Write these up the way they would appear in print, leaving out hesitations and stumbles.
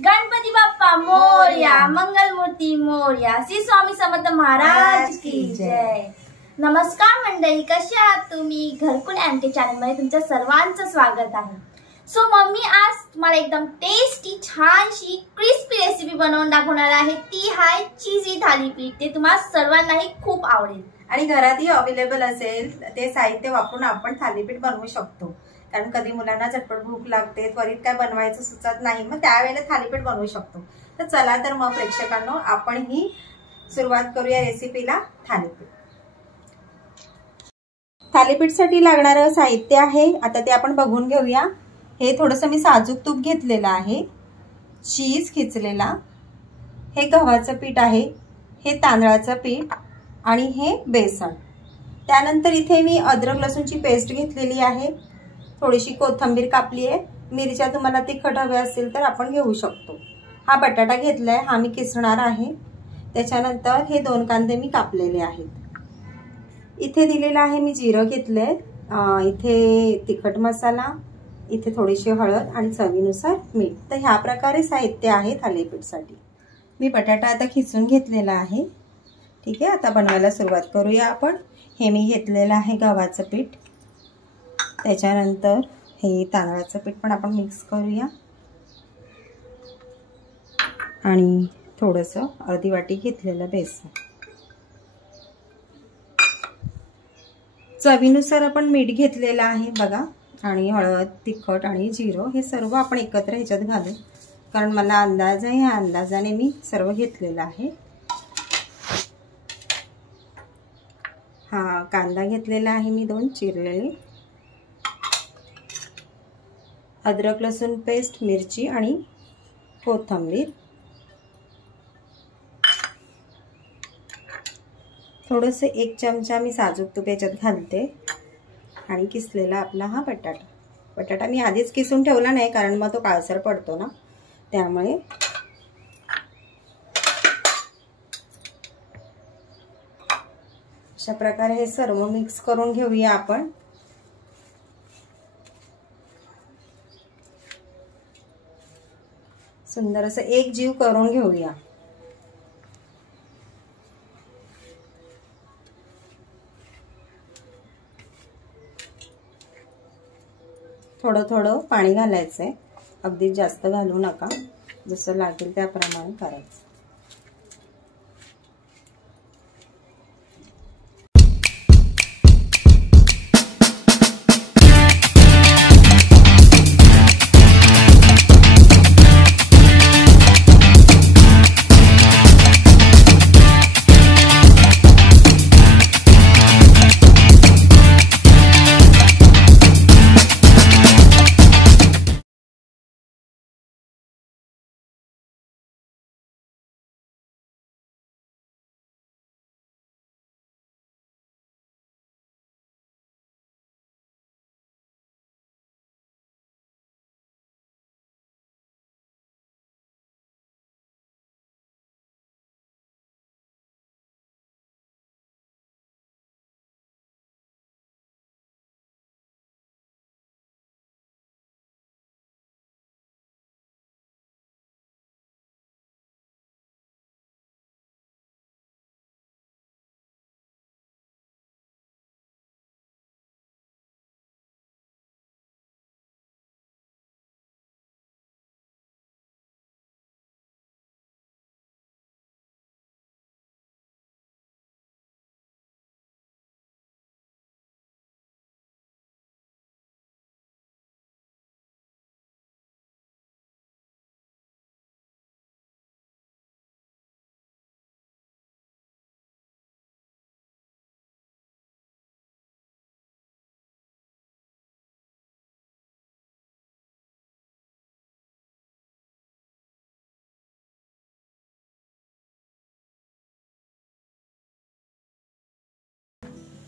गणपती बाप्पा मोरया, मंगलमूर्ती मोरया, श्री स्वामी समर्थ महाराज की जय। नमस्कार मंडळी, कसे आहात तुम्ही? घरकुल एमके चॅनल मध्ये तुमच्या सर्वांचं स्वागत आहे। सो मम्मी आज तुम्हाला एकदम टेस्टी छानशी क्रिस्पी रेसिपी बनवून दाखवणार आहे। ती आहे चीजी थालीपीठ। ते तुम्हाला सर्वांनाही खूप आवडेल आणि घरातही अवेलेबल असेल ते साहित्य वापरून आपण थालीपीठ बनवू शकतो। कारण कधी मुलांना झटपट भूक लागते, त्वरित काय बनवायचं सुचत नाही, मग त्यावेळेला थालीपीठ बनवू शकतो। तर चला तर मग प्रेक्षकांनो आपण ही सुरुवात करूया रेसिपीला। थालीपीठसाठी लागणारं साहित्य आहे आता ते आपण बघून घेऊया। हे थोडंसं मी साजूक तूप घेतलेलं आहे, चीज खिचलेला, हे गव्हाचं पीठ आहे, हे तांदळाचं पीठ आणि हे बेसन। त्यानंतर इथे मी अद्रक लसूणची पेस्ट घेतलेली आहे, थोडीशी कोथिंबीर कापली आहे, मिरच्या तुम्हाला तिखट हवे असेल तर आपण घेऊ शकतो। हा बटाटा घेतलाय, हा मी किसणार आहे। त्याच्यानंतर हे 2 कांदे मी कापलेले आहेत। इथे दिलेला आहे मी जिरं घेतलंय, इथे तिखट मसाला, इथे थोडीशी हळद आणि चवीनुसार मीठ। तर ह्या प्रकारे साहित्य आहे थालीपीठसाठी। मी बटाटा आता खिसून घेतलेला आहे। ठीक आहे, आता बनवायला सुरुवात करूया आपण। हे मी घेतलेलं आहे गव्हाचं पीठ, त्याच्यानंतर हे तांदळाचं पीठ पण आपण मिक्स करूया आणि थोडंसं अर्धी वाटी घेतलेलं बेसन। चवीनुसार आपण मीठ घेतलेलं आहे बघा, आणि हळद, तिखट आणि जिरं हे सर्व आपण एकत्र ह्याच्यात घालू, कारण मला अंदाज आहे, ह्या अंदाजाने मी सर्व घेतलेलं आहे। हा कांदा घेतलेला आहे मी 2 चिरलेले, अद्रक लसूण पेस्ट, मिरची आणि कोथिंबीर, थोडंसं 1 चमचा मी साजूक तूप याच्यात घालते आणि किसलेला आपला हा बटाटा मी आधीच किसून ठेवला नाही, कारण मग तो काळसर पडतो ना, त्यामुळे अशा प्रकारे हे सर्व मिक्स करून घेऊया आपण। सुंदर असं एक जीव करून घेऊया। थोडं थोडं पाणी घालायचंय, अगदी जास्त घालू नका, जसं लागेल त्याप्रमाणे करायचं।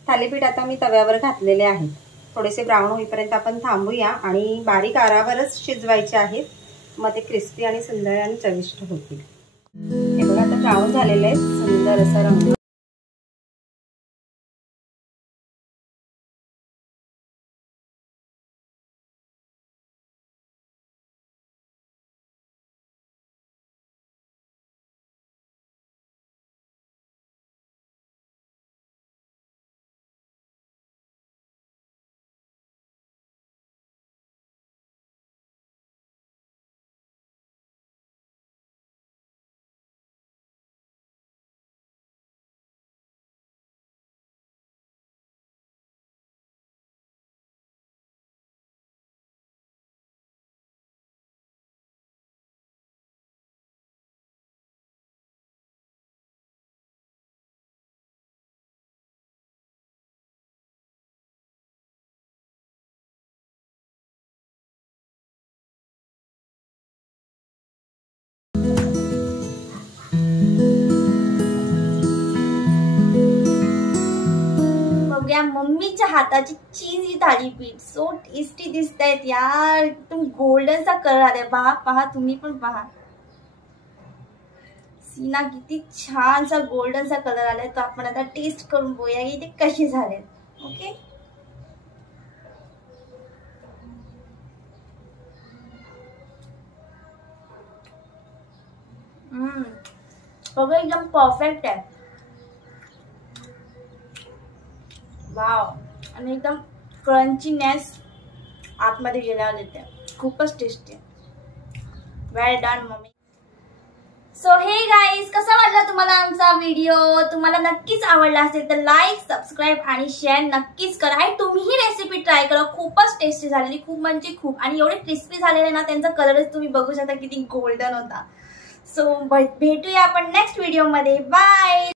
थालीपीठ आता मी तव्यावर घातलेले आहे, थोडेसे ब्राऊन होईपर्यंत आपण थांबूया आणि बारीक आरावरच शिजवायचे आहेत, मग ते क्रिस्पी आणि सुंदर आणि चविष्ट होतील। हे बघा आता ब्राऊन झालेले आहेत, सुंदर असा रंग। आपल्या मम्मीच्या हाताची चीजी थालीपीठ. सो टेस्टी दिसत आहेत यार, एकदम गोल्डनचा कलर आलाय. पहा पहा, तुम्ही पण पहा. सीना किती छानसा गोल्डनचा कलर आलाय. तर आपण आता टेस्ट करून बघूया की ते कसे झाले. ओके, सगळं एकदम परफेक्ट आहे. वाव, आणि एकदम क्रंचीनेस आतमध्ये गेल्यावर येते. खूपच टेस्टी. वेल डन मम्मी. सो हे गाईज, कसा वाटला तुम्हाला आमचा व्हिडिओ? तुम्हाला नक्कीच आवडला असेल तर लाईक, सबस्क्राईब आणि शेअर नक्कीच करा. आणि तुम्ही रेसिपी ट्राय करा. खूपच टेस्टी झालेली, खूप म्हणजे खूप. आणि एवढे क्रिस्पी झालेले ना, त्यांचा कलरच तुम्ही बघू शकता किती गोल्डन होता. सो भेटूया आपण नेक्स्ट व्हिडिओ मध्ये. बाय.